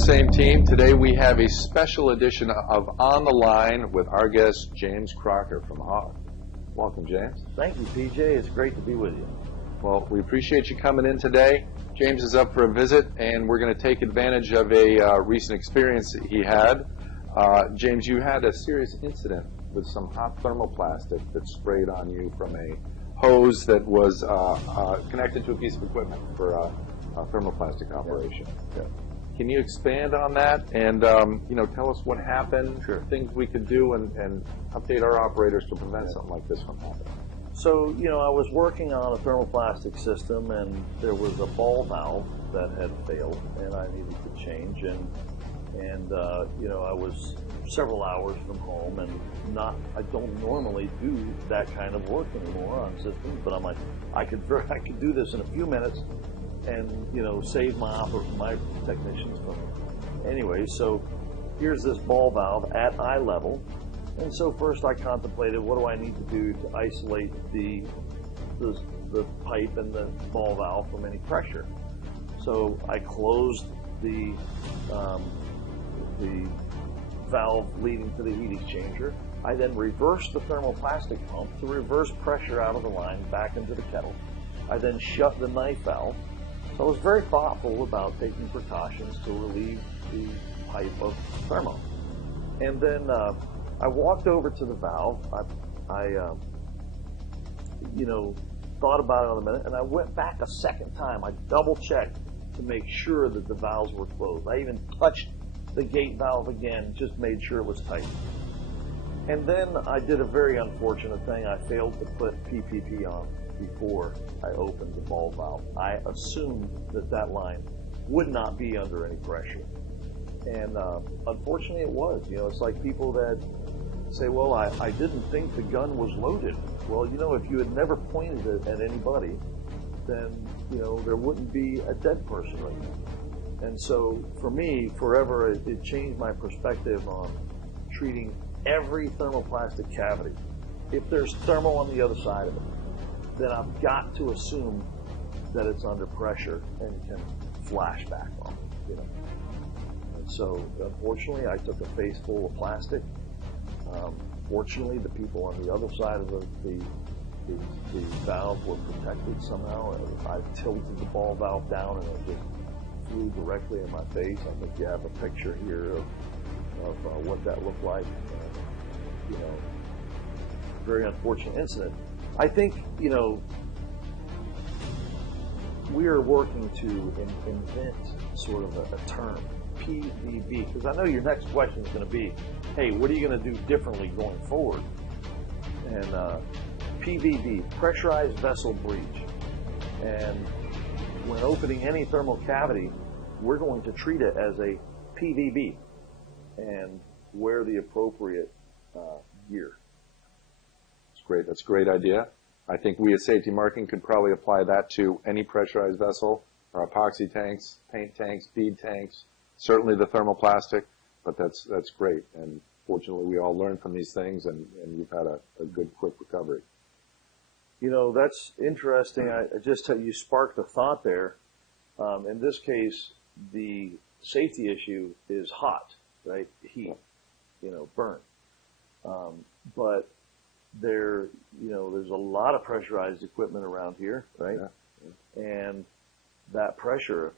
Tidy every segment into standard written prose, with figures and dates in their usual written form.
same team. Today we have a special edition of On the Line with our guest, James Crocker from Hog. Welcome, James. Thank you, PJ. It's great to be with you. Well, we appreciate you coming in today. James is up for a visit, and we're going to take advantage of a recent experience that he had. James, you had a serious incident with some hot thermoplastic that sprayed on you from a hose that was connected to a piece of equipment for a thermoplastic operation. Yeah. Can you expand on that and tell us what happened, Sure. things we could do, and update our operators to prevent something like this from happening? So, I was working on a thermoplastic system, and there was a ball valve that had failed, and I needed to change. And I was several hours from home, and I don't normally do that kind of work anymore on systems, but I'm like, I could do this in a few minutes, and save my technicians from it. Anyway, so here's this ball valve at eye level, and so first I contemplated, what do I need to do to isolate the pipe and the ball valve from any pressure? So I closed the valve leading to the heat exchanger. I then reversed the thermoplastic pump to reverse pressure out of the line back into the kettle. I then shut the knife valve. So I was very thoughtful about taking precautions to relieve the pipe of thermo. And then I walked over to the valve. I thought about it on a minute, and I went back a second time. I double checked to make sure that the valves were closed. I even touched the gate valve again, just made sure it was tight. And then I did a very unfortunate thing. I failed to put PPP on before I opened the ball valve. I assumed that line would not be under any pressure. And unfortunately it was. It's like people that say, well, I didn't think the gun was loaded. Well, if you had never pointed it at anybody, then, there wouldn't be a dead person right now. And so for me, forever, it changed my perspective on treating every thermoplastic cavity. If there's thermal on the other side of it, then I've got to assume that it's under pressure and can flash back on it, And so, unfortunately, I took a face full of plastic. Fortunately, the people on the other side of the valve were protected somehow. I tilted the ball valve down, and it just flew directly in my face. I think you have a picture here of what that looked like. Very unfortunate incident. I think, we are working to invent sort of a term, PVB, because I know your next question is going to be, hey, what are you going to do differently going forward? And PVB, pressurized vessel breach. And when opening any thermal cavity, we're going to treat it as a PVB and wear the appropriate gear. Great. That's a great idea. I think we at Safety Marking could probably apply that to any pressurized vessel, our epoxy tanks, paint tanks, feed tanks, certainly the thermoplastic, but that's great. And fortunately, we all learn from these things, and you've had a good, quick recovery. That's interesting. You sparked a thought there. In this case, the safety issue is hot, right? Heat, burn. But there's a lot of pressurized equipment around here, right? Yeah. And that pressure,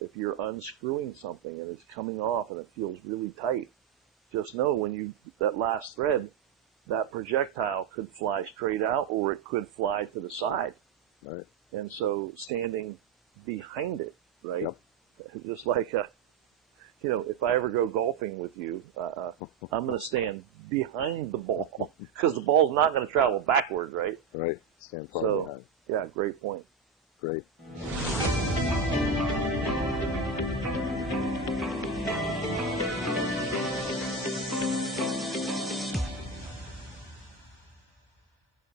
if you're unscrewing something and it's coming off and it feels really tight, just know that last thread, that projectile could fly straight out or it could fly to the side. Right. And so standing behind it, right? Yep. Just like, if I ever go golfing with you, I'm going to stand behind the ball because the ball's not going to travel backward, right? Right. Stand far behind. Yeah, great point. Great.